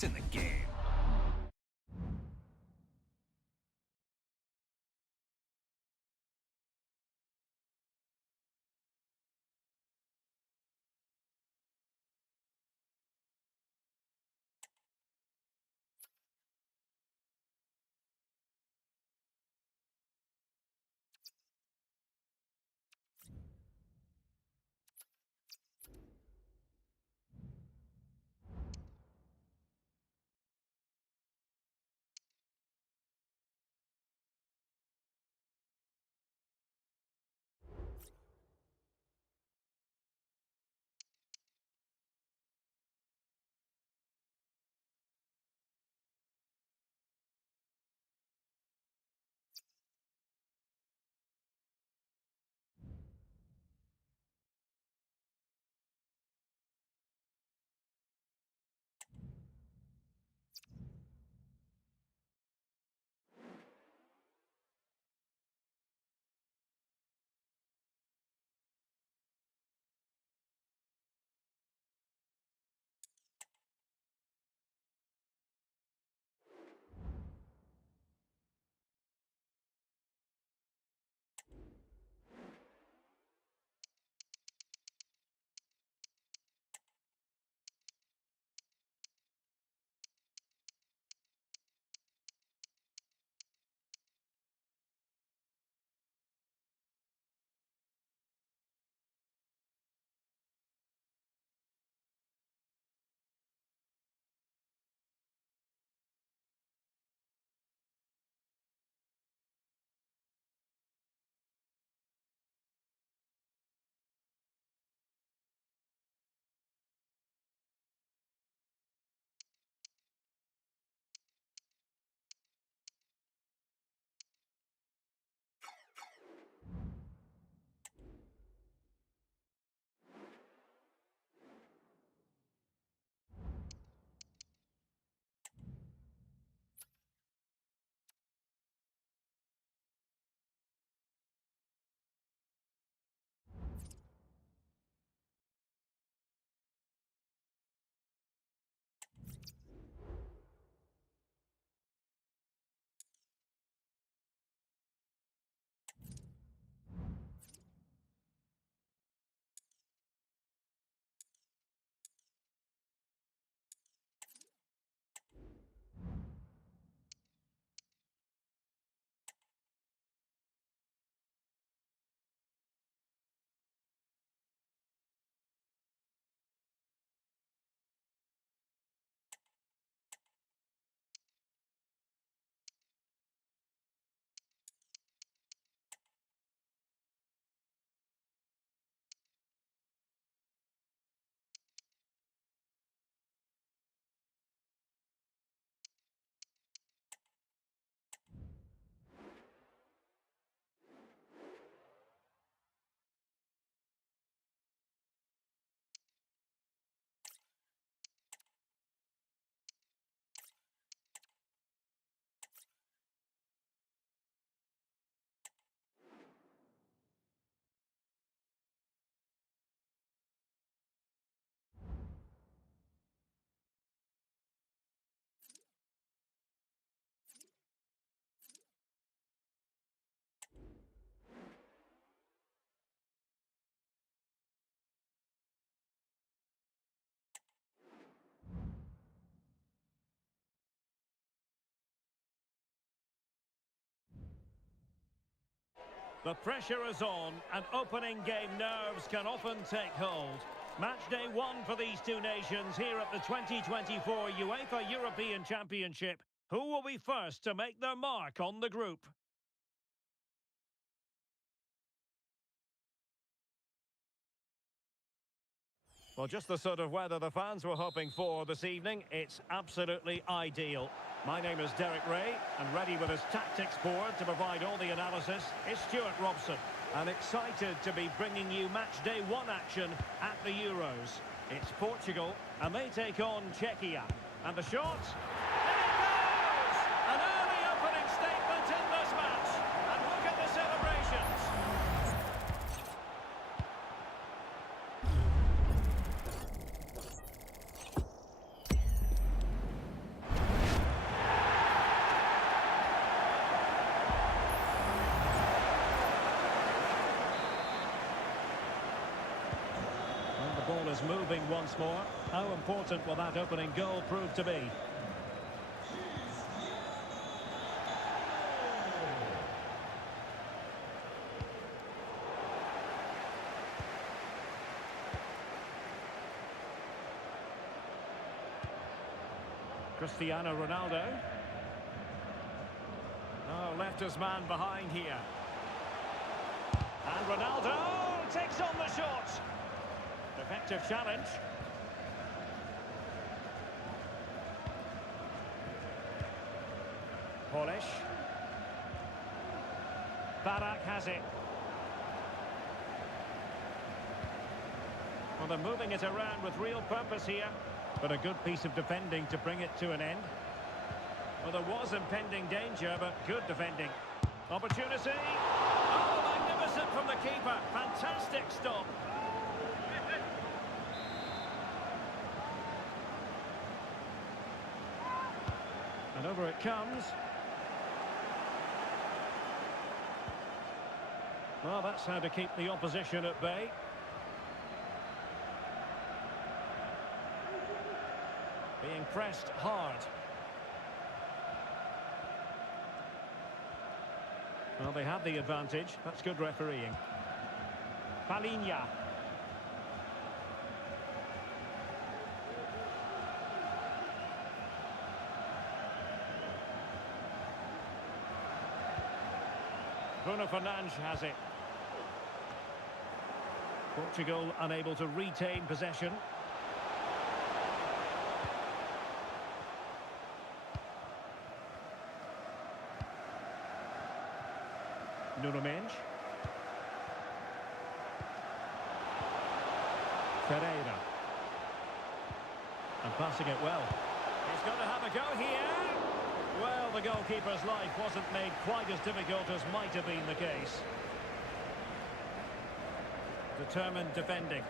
locked in the game. The pressure is on, and opening game nerves can often take hold. Match day one for these two nations here at the 2024 UEFA European Championship. Who will be first to make their mark on the group? Well, just the sort of weather the fans were hoping for this evening. It's absolutely ideal. My name is Derek Ray, and ready with his tactics board to provide all the analysis is Stuart Robson. And excited to be bringing you match day one action at the Euros. It's Portugal, and they take on Czechia. And the shot, and it goes! An early opening statement in this match. And look at the celebrations. things moving once more. How important will that opening goal prove to be? Cristiano Ronaldo. Oh, left his man behind here. And Ronaldo takes on the shot. Effective challenge. Polish. Barak has it. Well, they're moving it around with real purpose here. But a good piece of defending to bring it to an end. Well, there was impending danger, but good defending. Opportunity. Oh, magnificent from the keeper. Fantastic stop. And over it comes. Well, that's how to keep the opposition at bay. Being pressed hard. Well, they have the advantage. That's good refereeing. Palhinha. Bruno Fernandes has it. Portugal unable to retain possession. Nuno Mendes. Ferreira. And passing it well. He's going to have a go here. Well, the goalkeeper's life wasn't made quite as difficult as might have been the case. Determined defending.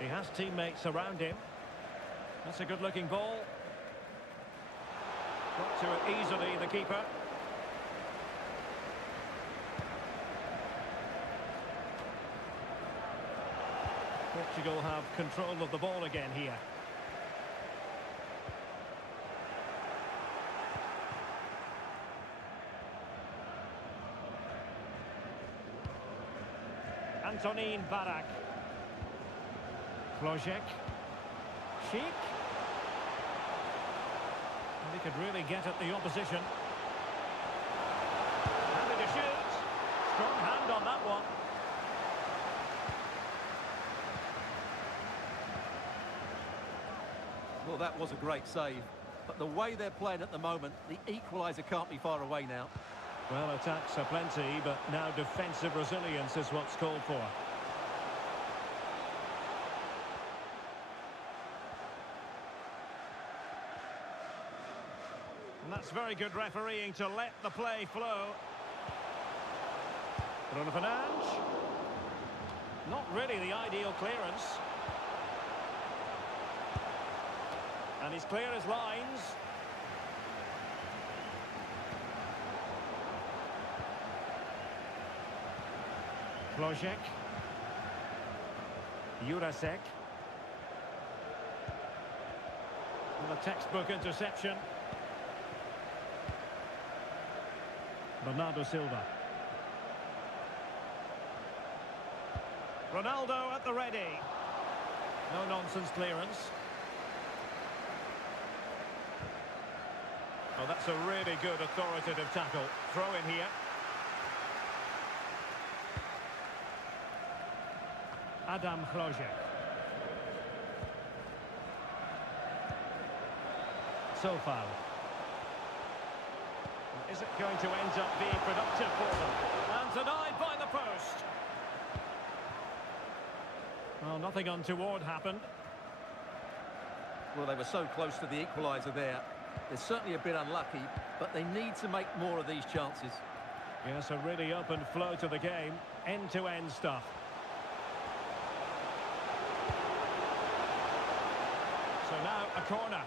He has teammates around him. That's a good-looking ball. Got to it easily, the keeper. Portugal have control of the ball again here. Antonin Barak. Flojek. Sheik. And he could really get at the opposition. Happy to shoot. Strong hand on that one. Well, that was a great save. But the way they're playing at the moment, the equaliser can't be far away now. Well, attacks are plenty, but now defensive resilience is what's called for. And that's very good refereeing to let the play flow. Bruno Fernandes. Not really the ideal clearance. And he's clear as lines. Flojek. Jurasek. And a textbook interception. Bernardo Silva. Ronaldo at the ready. No-nonsense clearance. Oh, that's a really good authoritative tackle. Throw in here. Adam Flojek. Sofal. Is it going to end up being productive for them? And denied by the post. Well, nothing untoward happened. Well, they were so close to the equaliser there. They're certainly a bit unlucky, but they need to make more of these chances. Yes, a really open flow to the game. End-to-end stuff. So now a corner.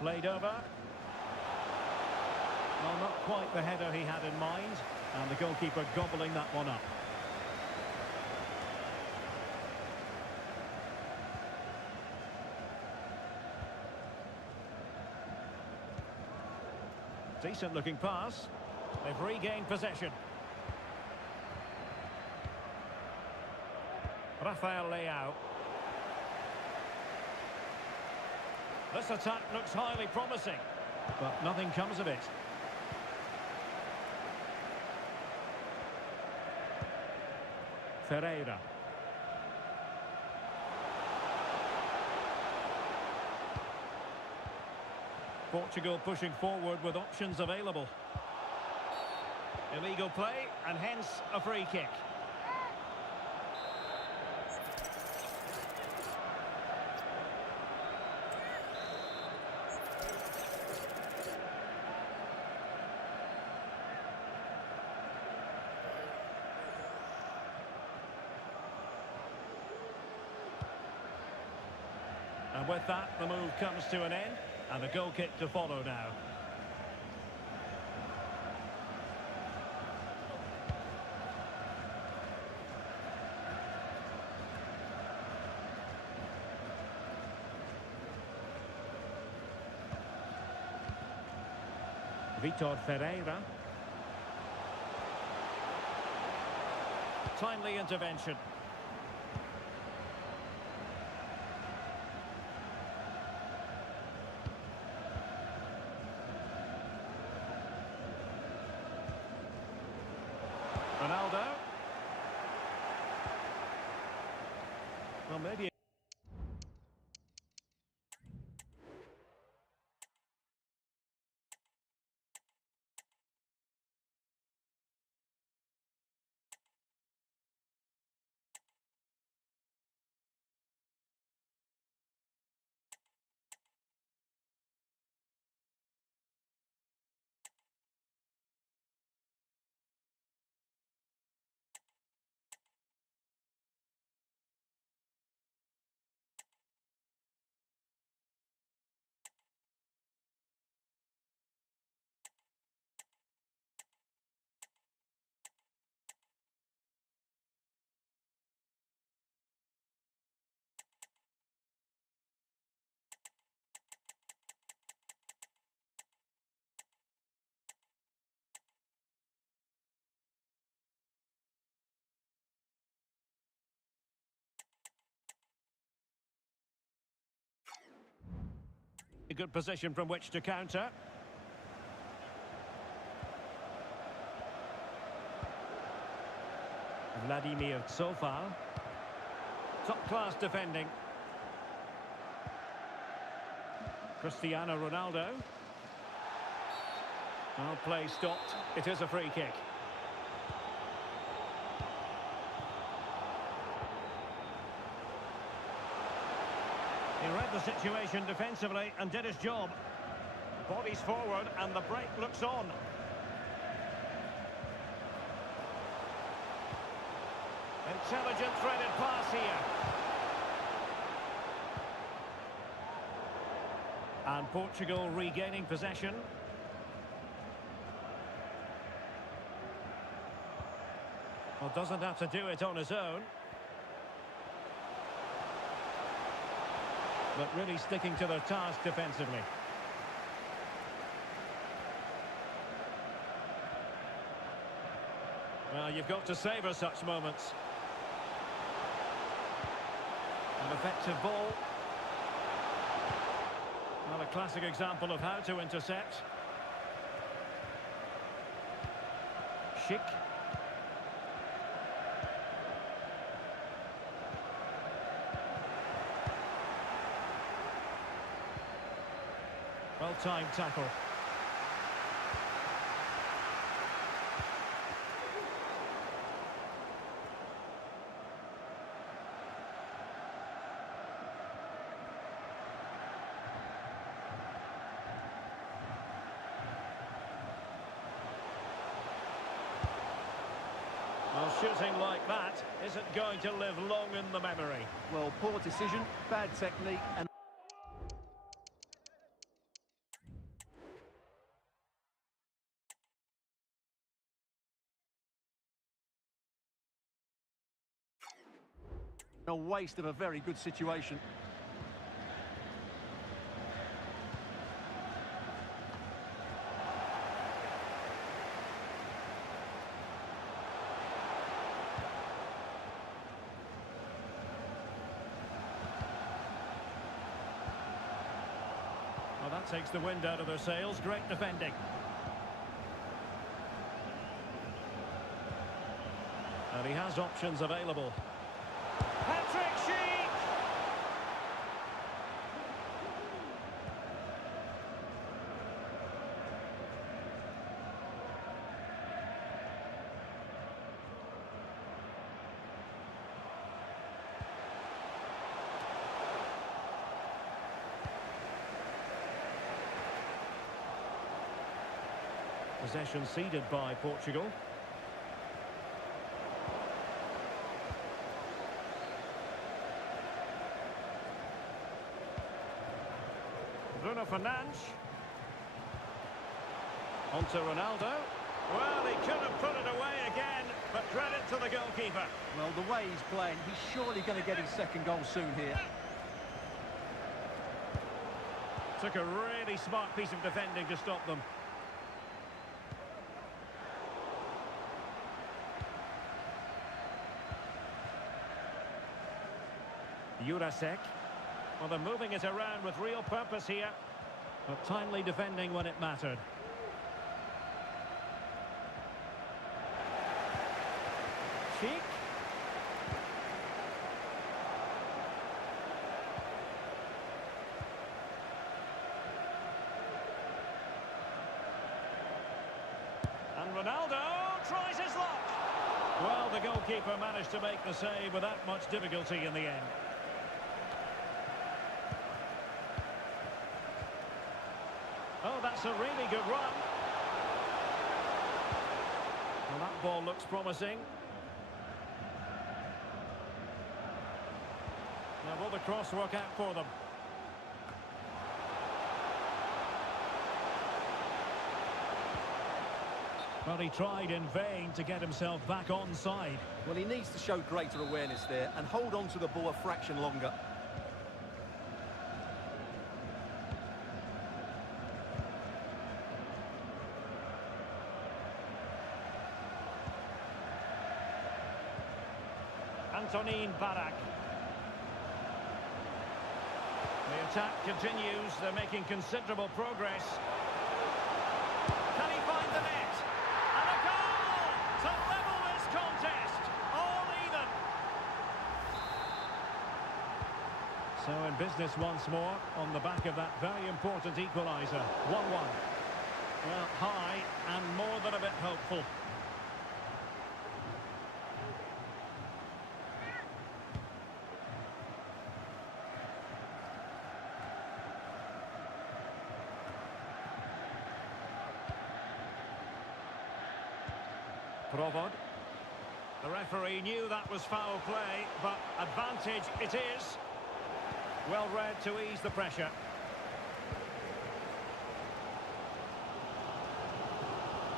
Played over. Well, not quite the header he had in mind. And the goalkeeper gobbling that one up. Decent looking pass. They've regained possession. Rafael Leao. This attack looks highly promising, but nothing comes of it. Ferreira. Portugal pushing forward with options available. Illegal play, and hence a free kick. And with that, the move comes to an end, and a goal kick to follow now. Vitor Ferreira. Timely intervention. Ronaldo. Well, maybe... A good position from which to counter. Vladimir Coufal. Top-class defending. Cristiano Ronaldo. Well, play stopped. It is a free kick. He read the situation defensively and did his job. Bodies forward and the break looks on. Intelligent threaded pass here. And Portugal regaining possession. Well, doesn't have to do it on his own. But really sticking to their task defensively. Well, you've got to savour such moments. An effective ball. Well, a classic example of how to intercept. Schick. Well-timed tackle. Well, shooting like that isn't going to live long in the memory. Well, poor decision, bad technique, and A waste of a very good situation. Well, that takes the wind out of their sails. Great defending. And he has options available. Patrick Schick! Possession ceded by Portugal. Bruno Fernandes. On to Ronaldo. Well, he could have put it away again, but credit to the goalkeeper. Well, the way he's playing, he's surely going to get his second goal soon here. Took a really smart piece of defending to stop them. Jurasek. Well, they're moving it around with real purpose here. But timely defending when it mattered. Schick. And Ronaldo tries his luck. Well, the goalkeeper managed to make the save without much difficulty in the end. Oh, that's a really good run. Well, that ball looks promising. Now, will the cross work out for them? Well, he tried in vain to get himself back onside. Well, he needs to show greater awareness there and hold on to the ball a fraction longer. Antonin Barak. The attack continues. They're making considerable progress. Can he find the net? And a goal to level this contest. All even. So in business once more on the back of that very important equaliser. 1-1. Well, high and more than a bit hopeful. Provod. The referee knew that was foul play, but advantage it is. Well read to ease the pressure.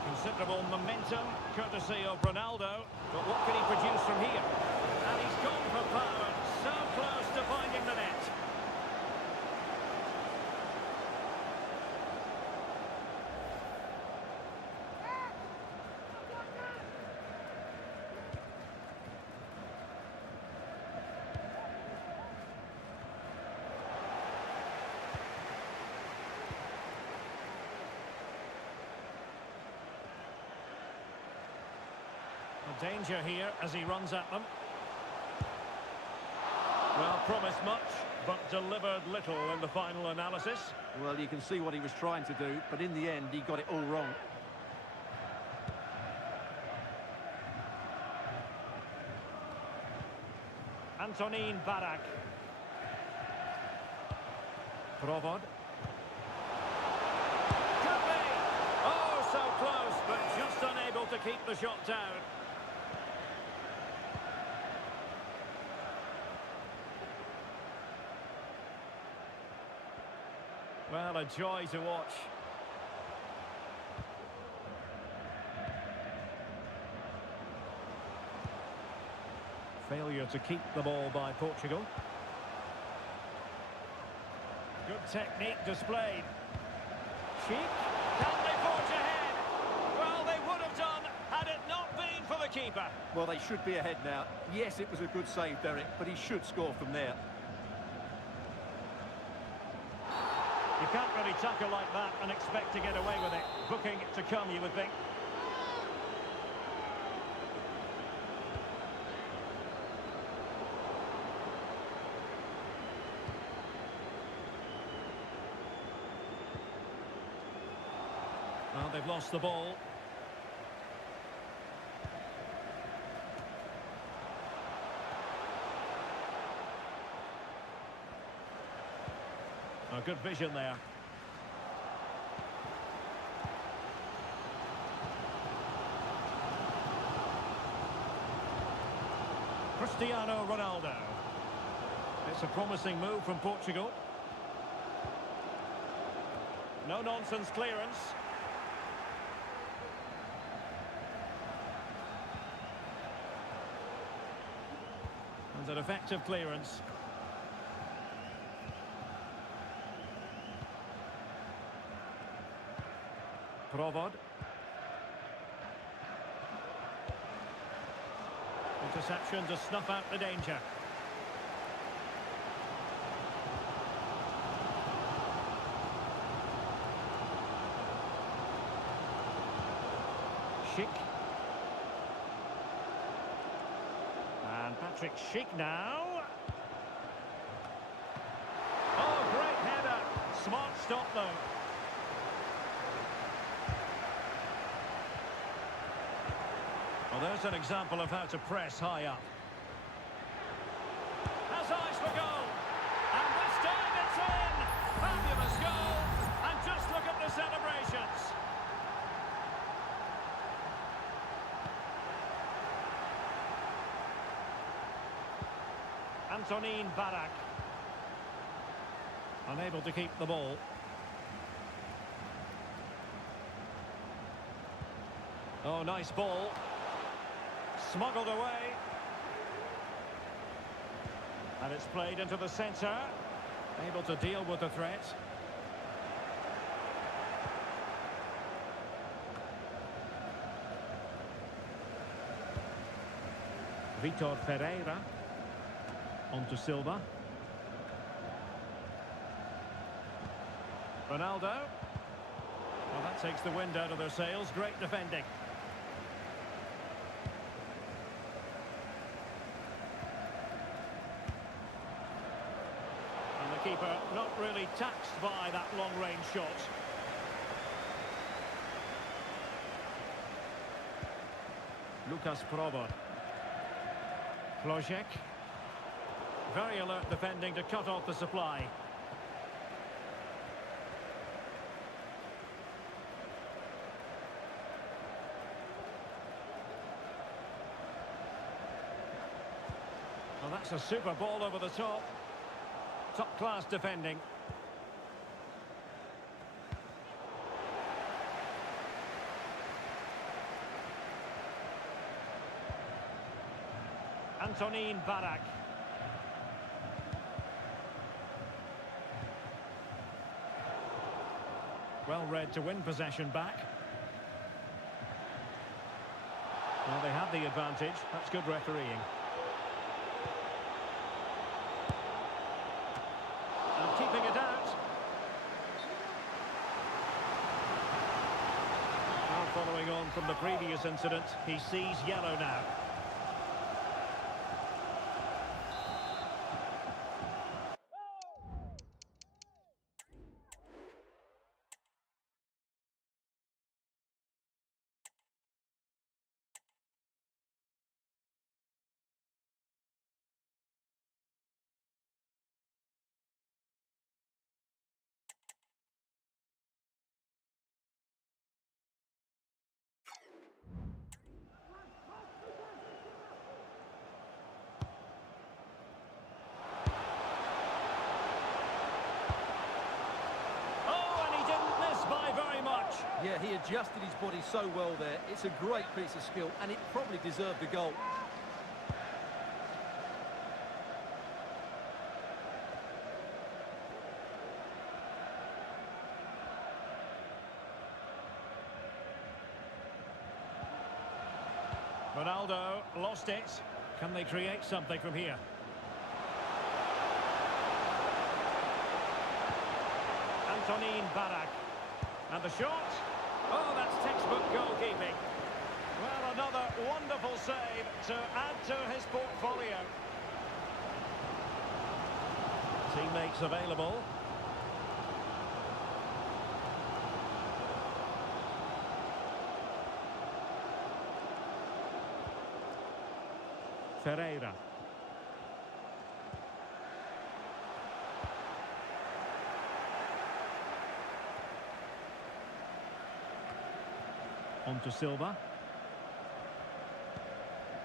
Considerable momentum, courtesy of Ronaldo. But what can he produce from here? And he's gone for power, so close to finding the net. Danger here as he runs at them. Well, promised much, but delivered little in the final analysis. Well, you can see what he was trying to do, but in the end, he got it all wrong. Antonin Barak. Provod. Could be! Oh, so close, but just unable to keep the shot down. Well, a joy to watch. Failure to keep the ball by Portugal. Good technique displayed. Sheik, can they forge ahead? Well, they would have done had it not been for the keeper. Well, they should be ahead now. Yes, it was a good save, Derek, but he should score from there. You can't really tackle like that and expect to get away with it. Booking to come, you would think. Well, they've lost the ball. Oh, good vision there. Cristiano Ronaldo. It's a promising move from Portugal. No-nonsense clearance. And an effective clearance. Provod. Interception to snuff out the danger. Schick. And Patrick Schick now. Oh, great header. Smart stop though. Well, there's an example of how to press high up. Has eyes for goal. And this time it's in. Fabulous goal. And just look at the celebrations. Antonin Barak. Unable to keep the ball. Oh, nice ball. Smuggled away. And it's played into the centre. Able to deal with the threat. Vitor Ferreira. On to Silva. Ronaldo. Well, that takes the wind out of their sails. Great defending. Keeper not really taxed by that long-range shot. Lucas Provod. Flojek. Very alert defending to cut off the supply. Well, that's a super ball over the top. Top-class defending. Antonin Barak. Well read to win possession back. Well, they had the advantage. That's good refereeing. Keeping it out. Now following on from the previous incident, he sees yellow now. Yeah, he adjusted his body so well there. It's a great piece of skill, and it probably deserved a goal. Ronaldo lost it. Can they create something from here? Antonin Barak. And the shot. Oh, that's textbook goalkeeping. Well, another wonderful save to add to his portfolio. Teammates available. Ferreira. On to Silva.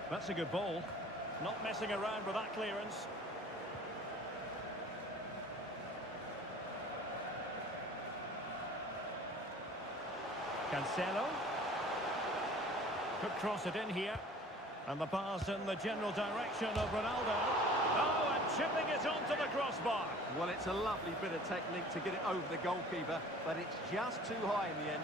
That's a good ball. Not messing around with that clearance. Cancelo. Could cross it in here. And the pass in the general direction of Ronaldo. Oh, and chipping it onto the crossbar. Well, it's a lovely bit of technique to get it over the goalkeeper, but it's just too high in the end.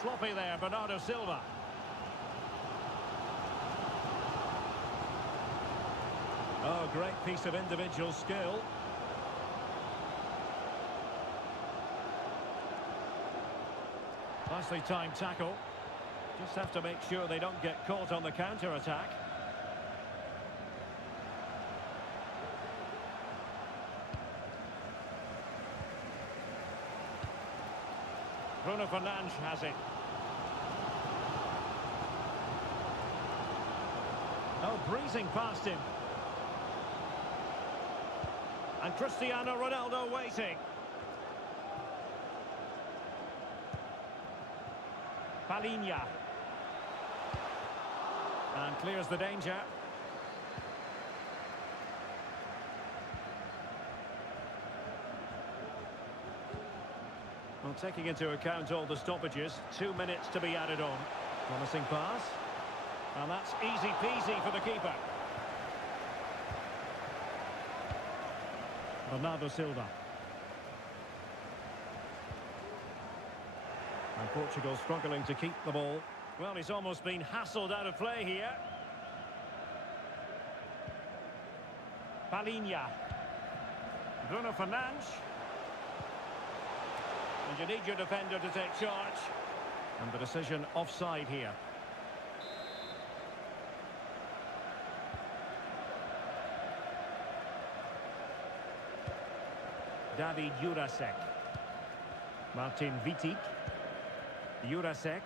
Sloppy there, Bernardo Silva. Oh, great piece of individual skill. Nicely timed tackle. Just have to make sure they don't get caught on the counter-attack. Bruno Fernandes has it. Oh, breezing past him. And Cristiano Ronaldo waiting. Palhinha. And clears the danger. Well, taking into account all the stoppages, 2 minutes to be added on. Promising pass. And that's easy peasy for the keeper. Bernardo Silva. And Portugal struggling to keep the ball. Well, he's almost been hassled out of play here. Palhinha. Bruno Fernandes. And you need your defender to take charge. And the decision offside here. David Jurasek. Martin Vitic. Jurasek.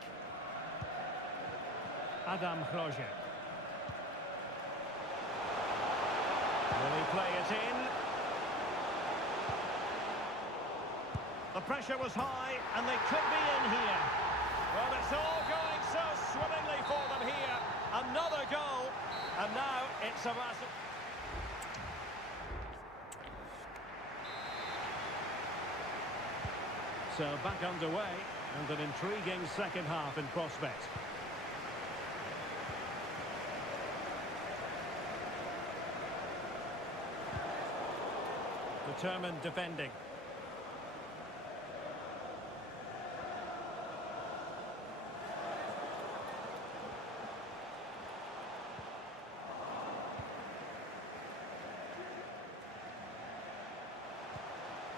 Adam Hrojek. Will he play it in? The pressure was high, and they could be in here. Well, it's all going so swimmingly for them here. Another goal, and now it's a massive... So back underway, and an intriguing second half in prospect. Determined defending.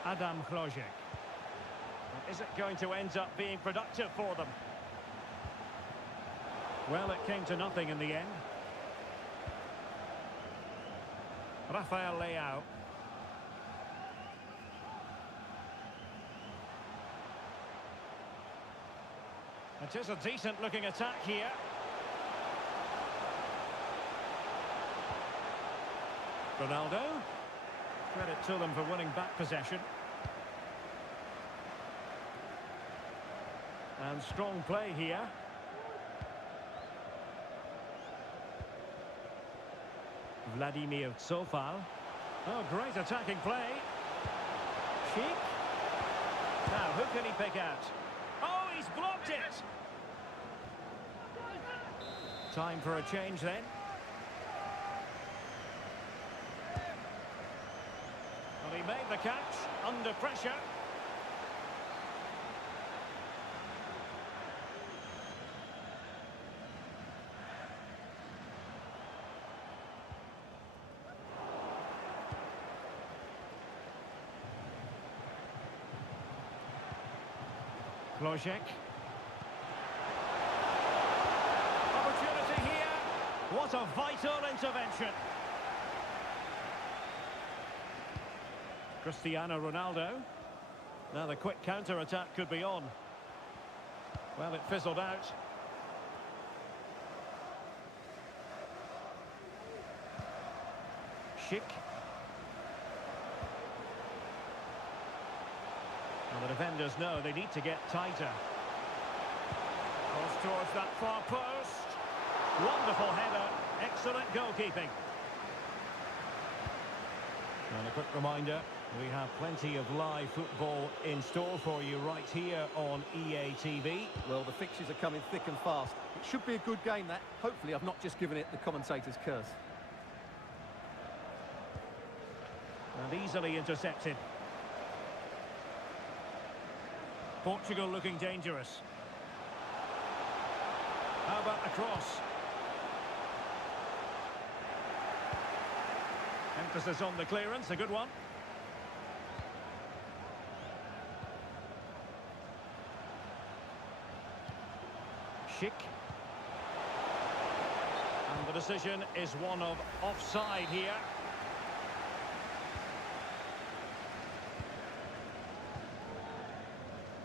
Adam Hrojek. Is it going to end up being productive for them? Well, it came to nothing in the end. Rafael Leao. It is a decent-looking attack here. Ronaldo. Credit to them for winning back possession. And strong play here. Vladimir Coufal. Oh, great attacking play. Schick. Now, who can he pick out? Oh, he's blocked it! Time for a change then. Well, he made the catch under pressure. Klojek. Opportunity here. What a vital intervention. Cristiano Ronaldo. Now the quick counter-attack could be on. Well, it fizzled out. Schick. Well, the defenders know they need to get tighter. Cross towards that far post. Wonderful header. Excellent goalkeeping. And a quick reminder, we have plenty of live football in store for you right here on EA TV. Well, the fixtures are coming thick and fast. It should be a good game, that. Hopefully, I've not just given it the commentator's curse. And easily intercepted. Portugal looking dangerous. How about the cross? Emphasis on the clearance, a good one. Schick. And the decision is one of offside here.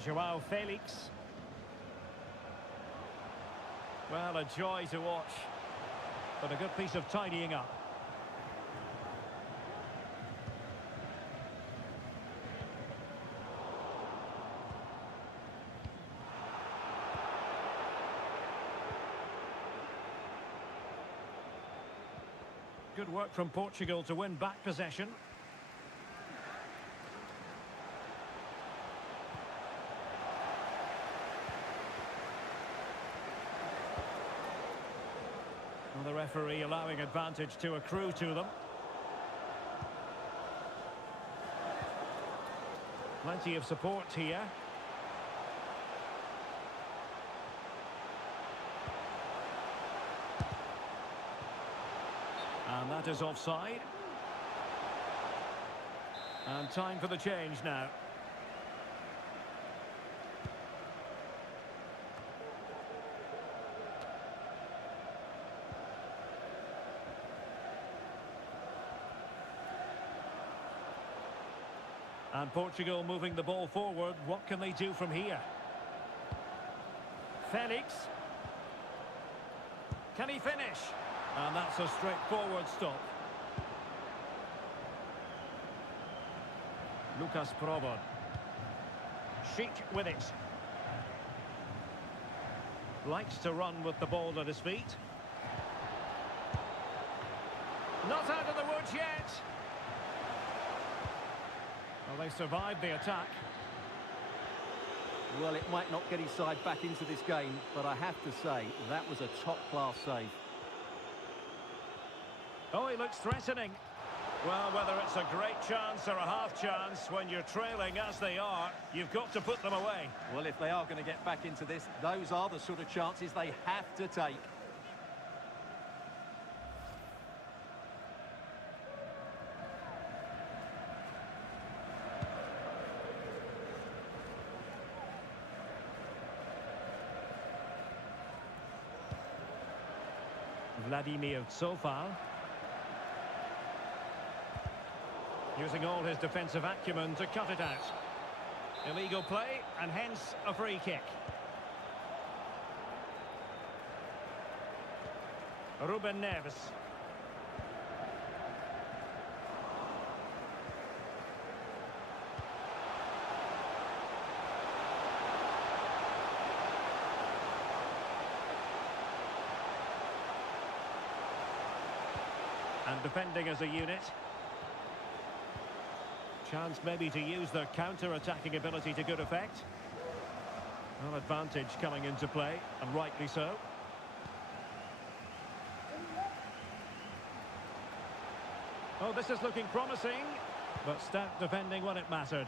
Joao Felix. Well, a joy to watch, but a good piece of tidying up. Good work from Portugal to win back possession. Well, the referee allowing advantage to accrue to them. Plenty of support here. And that is offside. And time for the change now. And Portugal moving the ball forward. What can they do from here? Felix. Can he finish? And that's a straightforward stop. Lucas Provod. Schick with it. Likes to run with the ball at his feet. Not out of the woods yet. Well, they survived the attack. Well, it might not get his side back into this game, but I have to say, that was a top-class save. Oh, he looks threatening. Well, whether it's a great chance or a half chance, when you're trailing as they are, you've got to put them away. Well, if they are going to get back into this, those are the sort of chances they have to take. Vladimir Coufal. Using all his defensive acumen to cut it out. Illegal play, and hence a free kick. Ruben Neves. And defending as a unit. Chance maybe to use their counter-attacking ability to good effect. Well, advantage coming into play, and rightly so. Oh, this is looking promising, but stout defending when it mattered.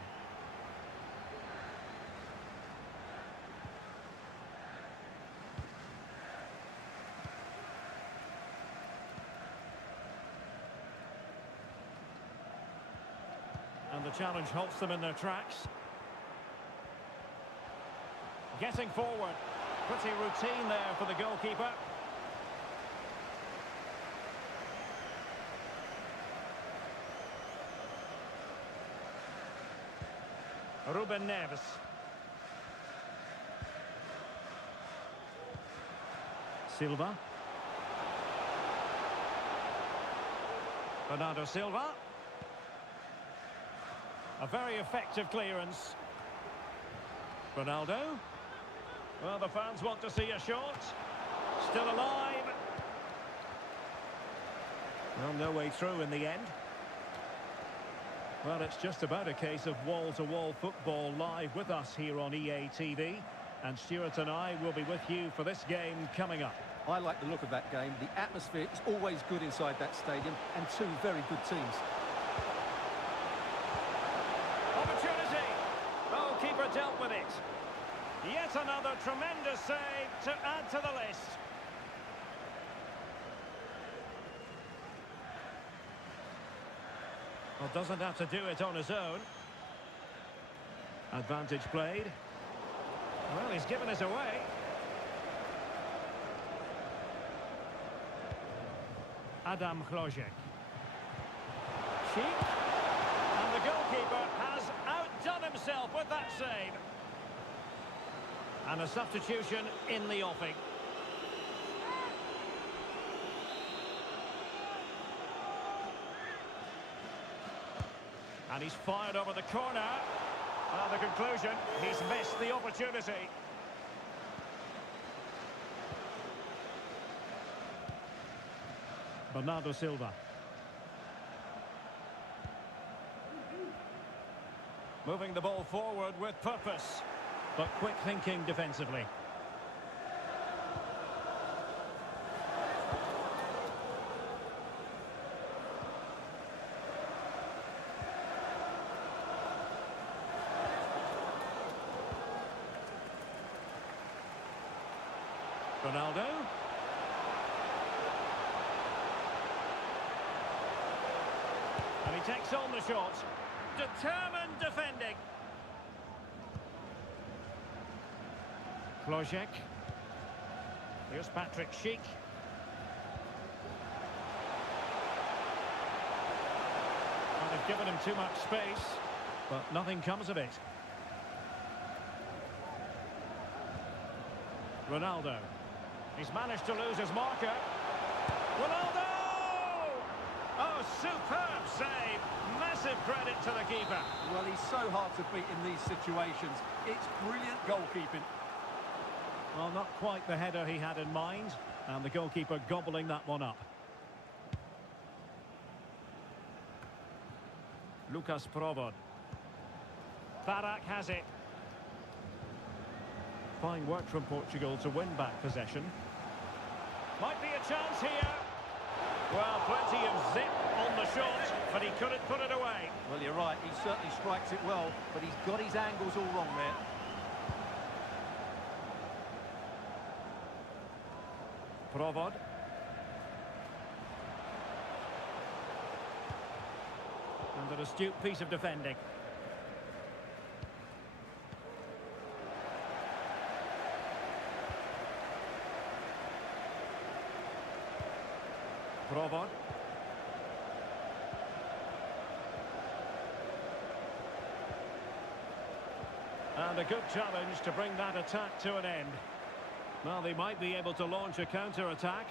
And the challenge halts them in their tracks. Getting forward. Pretty routine there for the goalkeeper. Ruben Neves. Silva. Bernardo Silva. A very effective clearance. Ronaldo. Well, the fans want to see a shot. Still alive. Well, no way through in the end. Well, it's just about a case of wall-to-wall football live with us here on EA TV. And Stuart and I will be with you for this game coming up. I like the look of that game. The atmosphere is always good inside that stadium, and two very good teams. Opportunity. Oh, keeper dealt with it. Yet another tremendous save to add to the list. Well, doesn't have to do it on his own. Advantage played. Well, he's given us away. Adam Hložek. Sheik. And the goalkeeper has outdone himself with that save. And a substitution in the offing. And he's fired over the corner. Well, the conclusion, he's missed the opportunity. Bernardo Silva. Moving the ball forward with purpose, but quick thinking defensively. Ronaldo. And he takes on the shot. Determined defending. Hložek. Here's Patrick Schick. Well, they've given him too much space, but nothing comes of it. Ronaldo. He's managed to lose his marker. Ronaldo! Oh, superb save. Massive credit to the keeper. Well, he's so hard to beat in these situations. It's brilliant goalkeeping. Well, not quite the header he had in mind, and the goalkeeper gobbling that one up. Lucas Provod. Barak has it. Fine work from Portugal to win back possession. Might be a chance here. Well, plenty of zip on the shot, but he couldn't put it away. Well, you're right. He certainly strikes it well, but he's got his angles all wrong there. Provod. And an astute piece of defending. Provod. And a good challenge to bring that attack to an end. Well, they might be able to launch a counter-attack.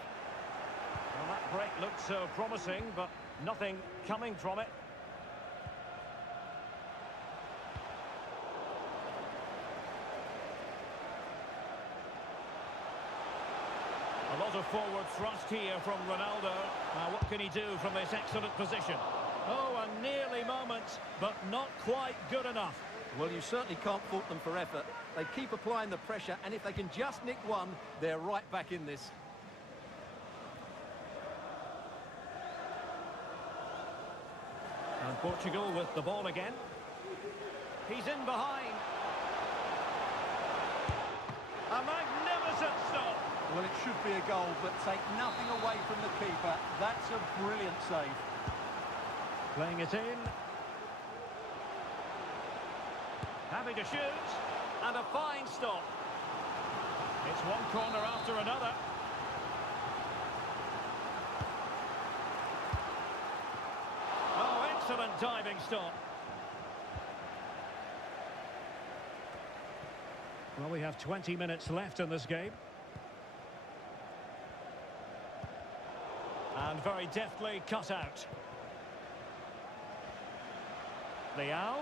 Well, that break looked so promising, but nothing coming from it. A lot of forward thrust here from Ronaldo. Now, what can he do from this excellent position? Oh, a nearly moment, but not quite good enough. Well, you certainly can't fault them for effort. They keep applying the pressure, and if they can just nick one, they're right back in this. And Portugal with the ball again. He's in behind. A magnificent stop. Well, it should be a goal, but take nothing away from the keeper. That's a brilliant save. Playing it in. Happy to shoot. And a fine stop. It's one corner after another. Oh, excellent diving stop. Well, we have 20 minutes left in this game. And very deftly cut out. Leao.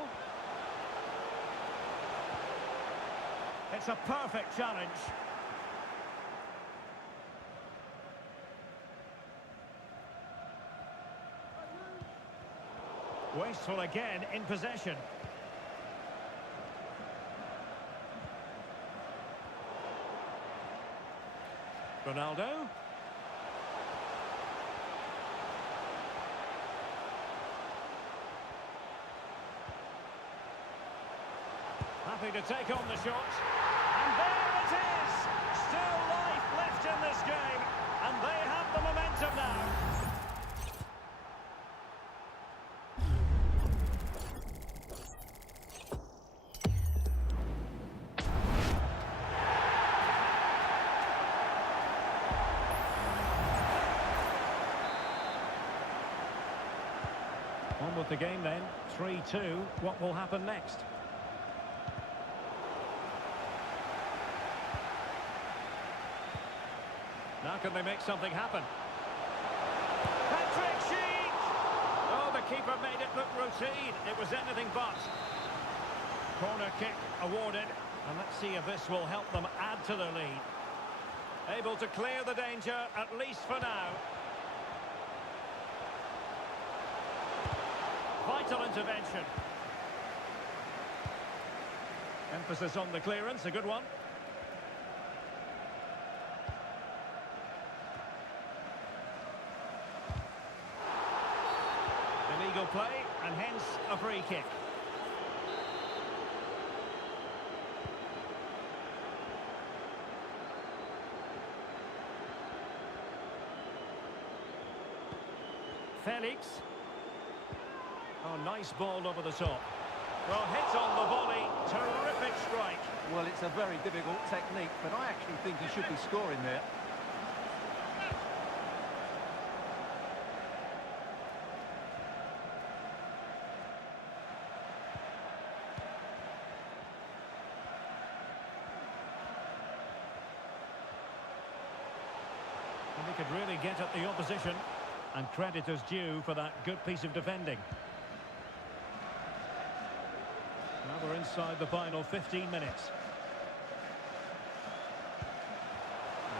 It's a perfect challenge. Wasteful again in possession. Ronaldo. Happy to take on the shot. And there it is! Still life left in this game. And they have the momentum now. On with the game then. 3-2. What will happen next? Now can they make something happen? Patrick Schick! Oh, the keeper made it look routine. It was anything but. Corner kick awarded. And let's see if this will help them add to the lead. Able to clear the danger, at least for now. Vital intervention. Emphasis on the clearance, a good one. Illegal play, and hence a free kick. Felix. Oh, nice ball over the top. Well, hit on the volley. Terrific strike. Well, it's a very difficult technique, but I actually think he should be scoring there. And he could really get at the opposition. And credit is due for that good piece of defending. Now we're inside the final 15 minutes.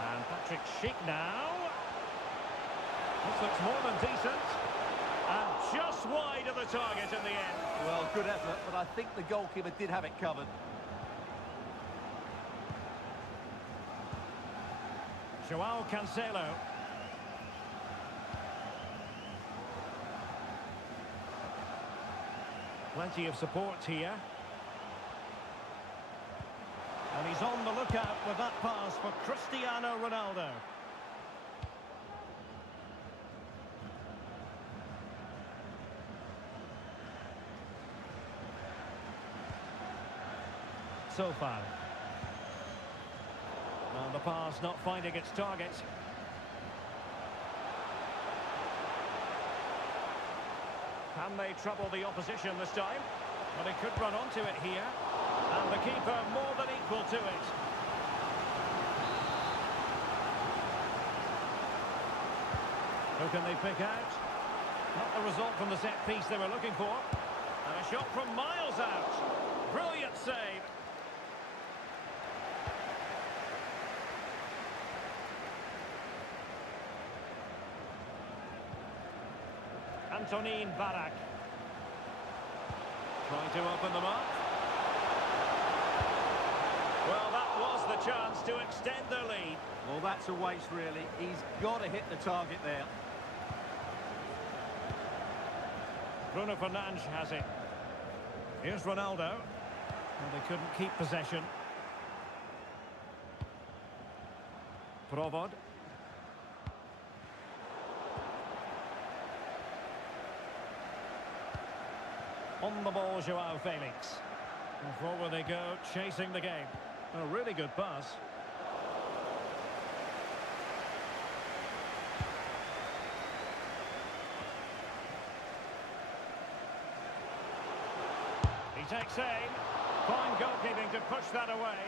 And Patrick Schick now. This looks more than decent. And just wide of the target in the end. Well, good effort, but I think the goalkeeper did have it covered. Joao Cancelo. Plenty of support here. And he's on the lookout with that pass for Cristiano Ronaldo. So far. And the pass not finding its target. Can they trouble the opposition this time? Well, they could run onto it here. And the keeper more than equal to it. Who can they pick out? Not the result from the set piece they were looking for. And a shot from miles out. Brilliant save. Antonin Barak. Trying to open them up. Well, that was the chance to extend their lead. Well, that's a waste, really. He's got to hit the target there. Bruno Fernandes has it. Here's Ronaldo. Well, they couldn't keep possession. Provod. On the ball, Joao Felix. And forward they go, chasing the game. A really good pass. He takes aim. Fine goalkeeping to push that away.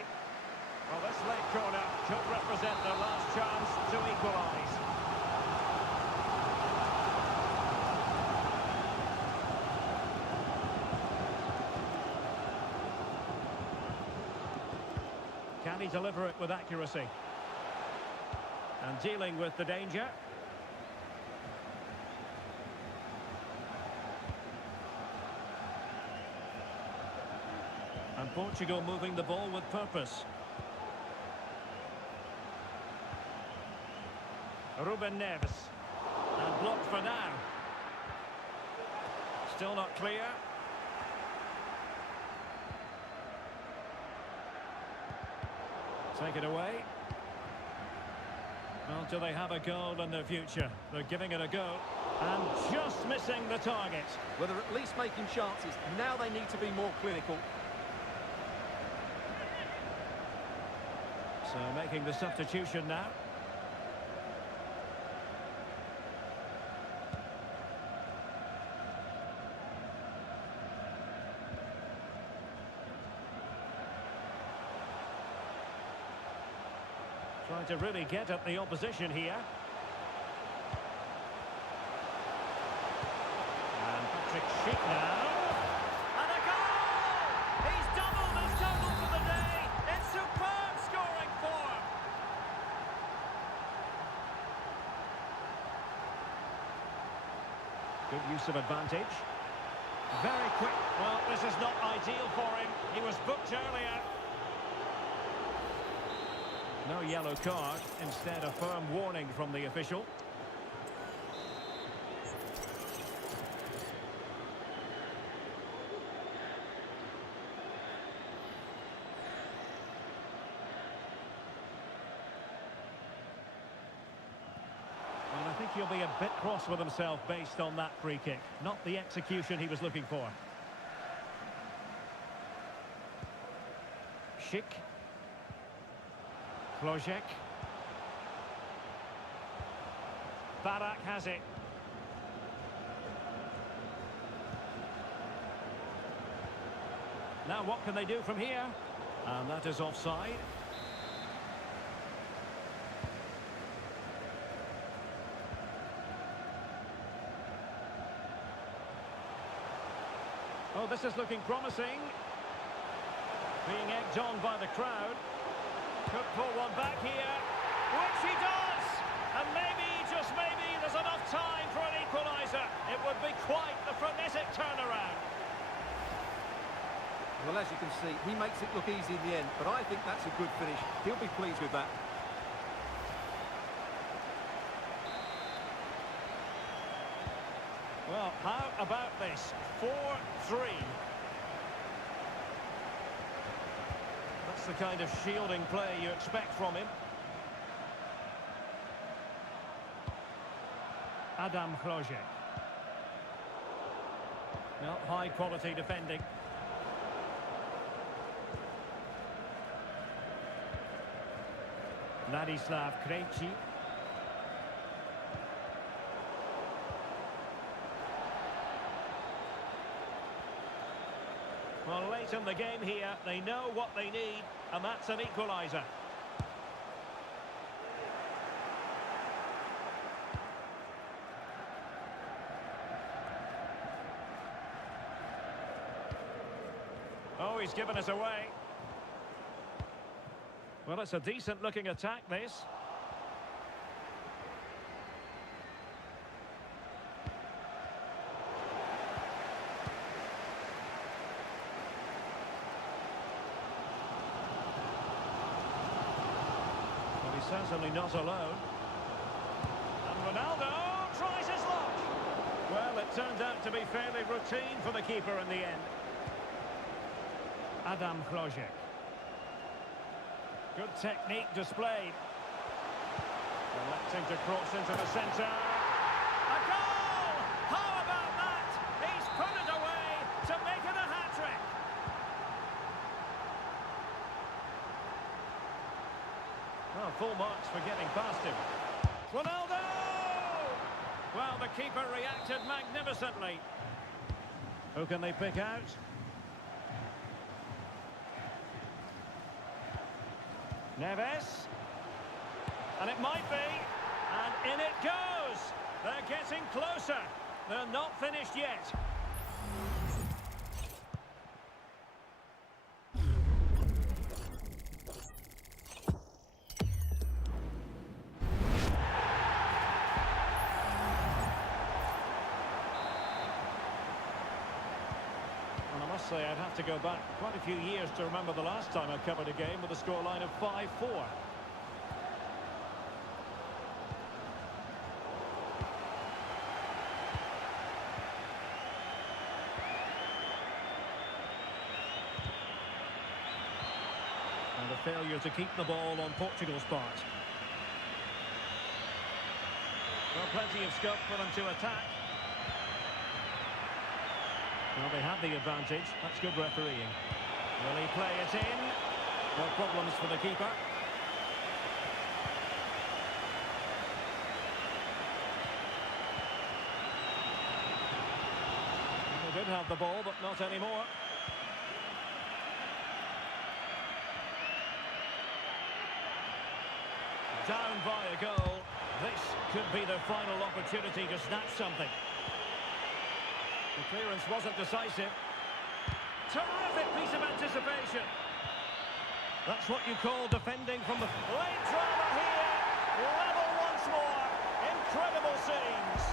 Well, this late corner could represent their last chance to equalise. Can he deliver it with accuracy? And dealing with the danger. And Portugal moving the ball with purpose. Ruben Neves. And blocked for now. Still not clear. Take it away. Well, do they have a goal in their future? They're giving it a go. And just missing the target. Well, they're at least making chances. Now they need to be more clinical. So making the substitution now. Trying to really get at the opposition here. And Patrick Schick now. And a goal! He's doubled his total for the day. In superb scoring form. Good use of advantage. Very quick. Well, this is not ideal for him. He was booked earlier. No yellow card, instead a firm warning from the official. And I think he'll be a bit cross with himself based on that free kick. Not the execution he was looking for. Schick. Flojek. Barak has it. Now what can they do from here? And that is offside. Oh, this is looking promising. Being egged on by the crowd. Could pull one back here, which he does! And maybe, just maybe, there's enough time for an equaliser. It would be quite the frenetic turnaround. Well, as you can see, he makes it look easy in the end, but I think that's a good finish. He'll be pleased with that. Well, how about this? 4-3. That's the kind of shielding play you expect from him. Adam Flojek. Well, high quality defending. Ladislav Krejci. Well, late in the game here, they know what they need, and that's an equaliser. Oh, he's given us away. Well, it's a decent-looking attack, this. Certainly not alone. And Ronaldo tries his luck. Well, it turned out to be fairly routine for the keeper in the end. Adam Hložek. Good technique displayed. Electing to cross into the centre. A goal! How about that? He's put it away to make it a hat-trick. Well, full marks for getting past him. Ronaldo! Well, the keeper reacted magnificently. Who can they pick out? Neves. And it might be. And in it goes. They're getting closer. They're not finished yet. And I must say, I'd have to go back quite a few years to remember the last time I covered a game with a scoreline of 5-4. And a failure to keep the ball on Portugal's part. Well, plenty of scope for them to attack. Well, they have the advantage. That's good refereeing. Will he play it in? No problems for the keeper. They did have the ball, but not anymore. Down by a goal. This could be their final opportunity to snatch something. The clearance wasn't decisive. Terrific piece of anticipation. That's what you call defending from the... Late drama here. Level once more. Incredible scenes.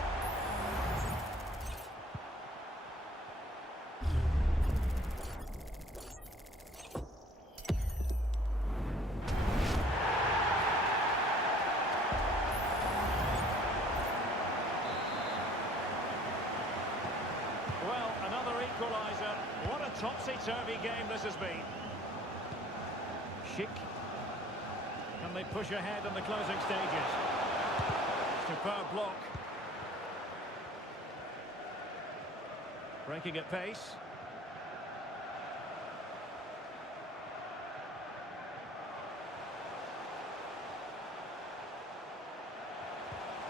Well, another equaliser. What a topsy-turvy game this has been. Schick. Can they push ahead in the closing stages? Superb block. Breaking at pace.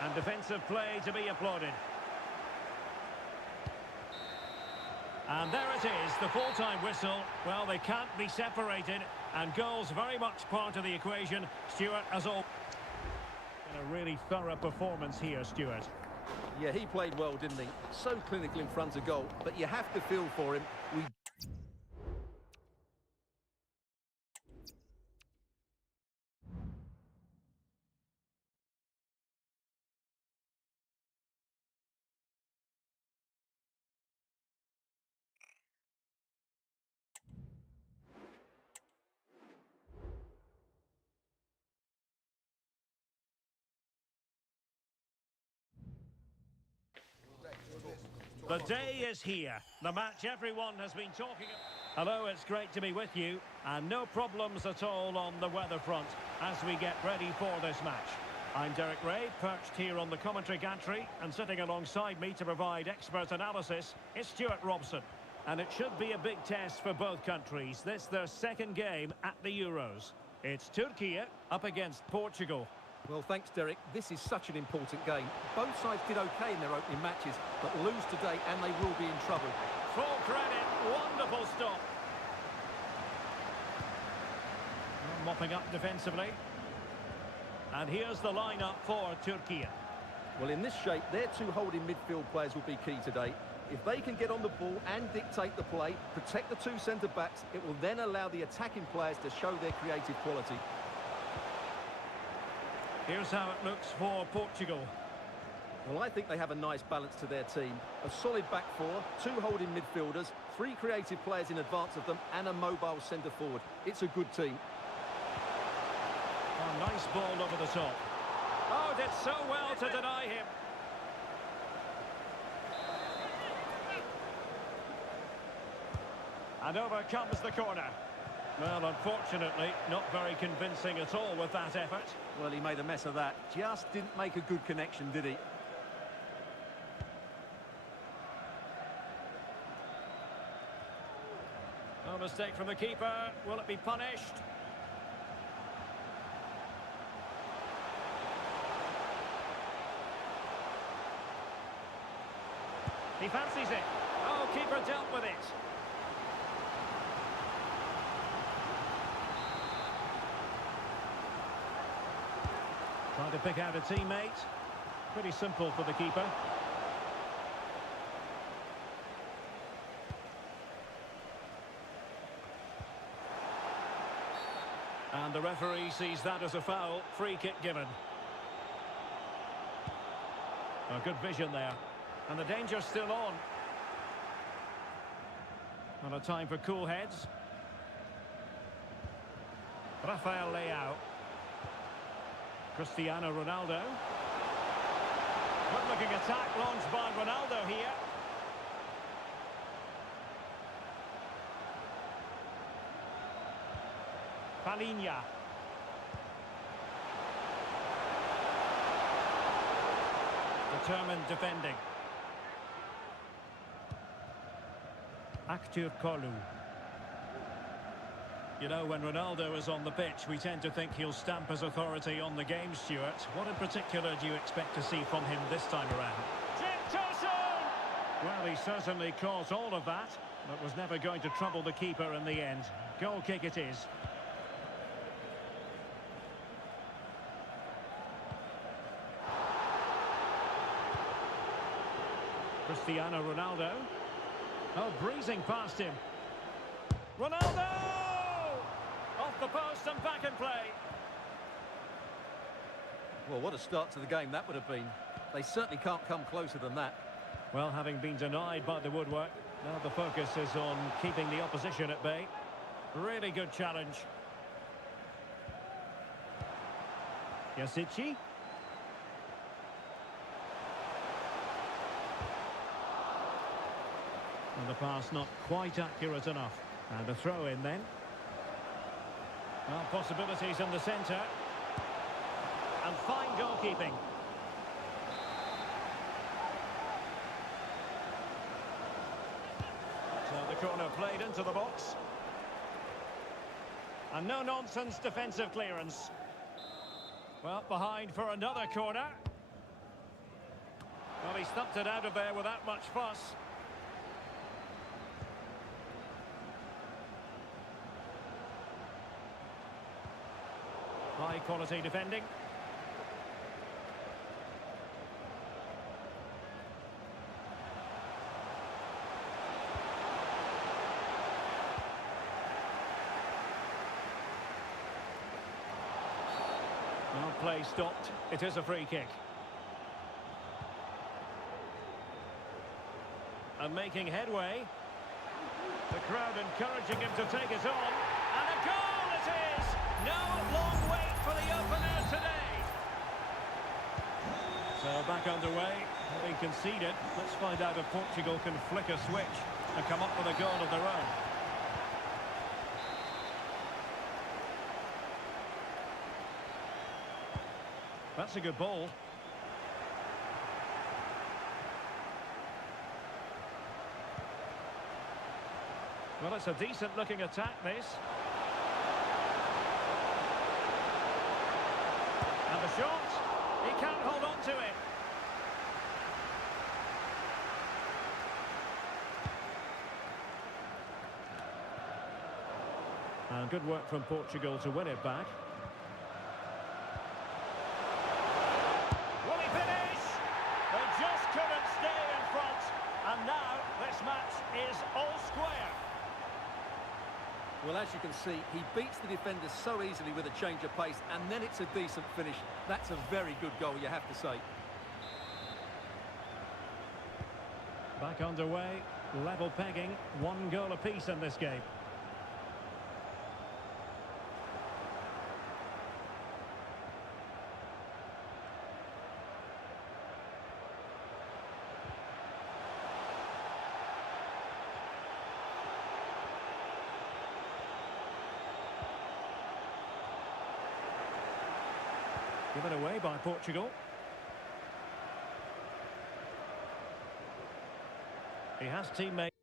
And defensive play to be applauded. And there it is, the full-time whistle. Well, they can't be separated, and goals very much part of the equation. Stuart, as all... And a really thorough performance here, Stuart. Yeah, he played well, didn't he? So clinical in front of goal, but you have to feel for him. The day is here. The match everyone has been talking about. Hello, it's great to be with you. And no problems at all on the weather front as we get ready for this match. I'm Derek Ray, perched here on the commentary gantry, and sitting alongside me to provide expert analysis is Stuart Robson. And it should be a big test for both countries. This their second game at the Euros. It's Turkey up against Portugal. Well, thanks, Derek. This is such an important game. Both sides did okay in their opening matches, but lose today and they will be in trouble. Full credit, wonderful stop. Mopping up defensively. And here's the lineup for Turkey. Well, in this shape, their two holding midfield players will be key today. If they can get on the ball and dictate the play, protect the two centre-backs, it will then allow the attacking players to show their creative quality. Here's how it looks for Portugal. Well, I think they have a nice balance to their team. A solid back four, two holding midfielders, three creative players in advance of them, and a mobile centre-forward. It's a good team. Oh, nice ball over the top. Oh, did so well to deny him. And over comes the corner. Well, unfortunately, not very convincing at all with that effort. Well, he made a mess of that. Just didn't make a good connection, did he? No mistake from the keeper. Will it be punished? He fancies it. Oh, keeper dealt with it. Trying to pick out a teammate. Pretty simple for the keeper. And the referee sees that as a foul. Free kick given. Oh, good vision there. And the danger's still on. And a time for cool heads. Rafael Leao. Cristiano Ronaldo. Good-looking attack launched by Ronaldo here. Palhinha. Determined defending. Aktürk Kolu. You know, when Ronaldo is on the pitch, we tend to think he'll stamp his authority on the game, Stuart. What in particular do you expect to see from him this time around? Well, he certainly caused all of that, but was never going to trouble the keeper in the end. Goal kick it is. Cristiano Ronaldo. Oh, breezing past him. Ronaldo! Off the post and back in play. Well, what a start to the game that would have been. They certainly can't come closer than that. Well, having been denied by the woodwork, now the focus is on keeping the opposition at bay. Really good challenge. Yasici. And the pass not quite accurate enough. And a throw in then. Well, possibilities in the centre. And fine goalkeeping. So the corner played into the box. And no-nonsense defensive clearance. Well, behind for another corner. Well, he stumped it out of there without much fuss. High quality defending. Well, play stopped. It is a free kick. And making headway. The crowd encouraging him to take it on. And a goal it is! No long wait for the opener today. So back underway, having conceded. Let's find out if Portugal can flick a switch and come up with a goal of their own. That's a good ball. Well, it's a decent looking attack, this. And the shot, he can't hold on to it. And good work from Portugal to win it back. Will he finish? They just couldn't stay in front. And now this match is all square. Well, as you can see, he beats the defenders so easily with a change of pace, and then it's a decent finish. That's a very good goal, you have to say. Back underway, level pegging, 1 goal apiece in this game. Given away by Portugal. He has teammates.